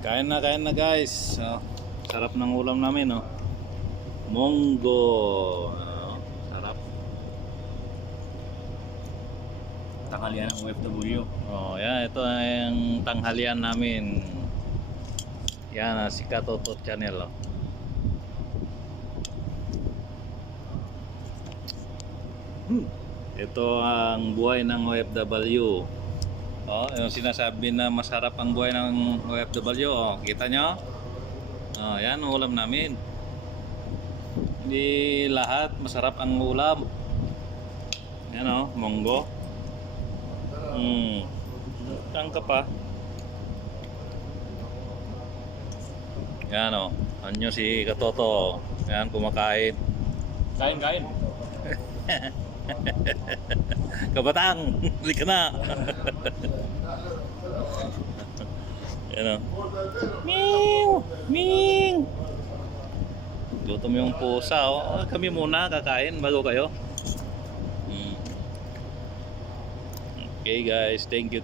Kain na guys. Sarap ng ulam namin, no. Monggo. Sarap. Tanghalian ng OFW. Yan, ito ang tanghalian namin. Yan, si Katoto Channel. Ito ang buhay ng OFW. Yung sinasabi na masarap ang buhay ng OFW. Kita nyo? Yan ang ulam namin. Hindi lahat masarap ang ulam. Yan monggo. Tangka pa. Yan anyo si Katoto. Yan kumakain. Kain. Kabatang, balik ka na. Yan Ming. Gutom yung pusa. Kami muna kakain bago kayo. Okay guys, thank you.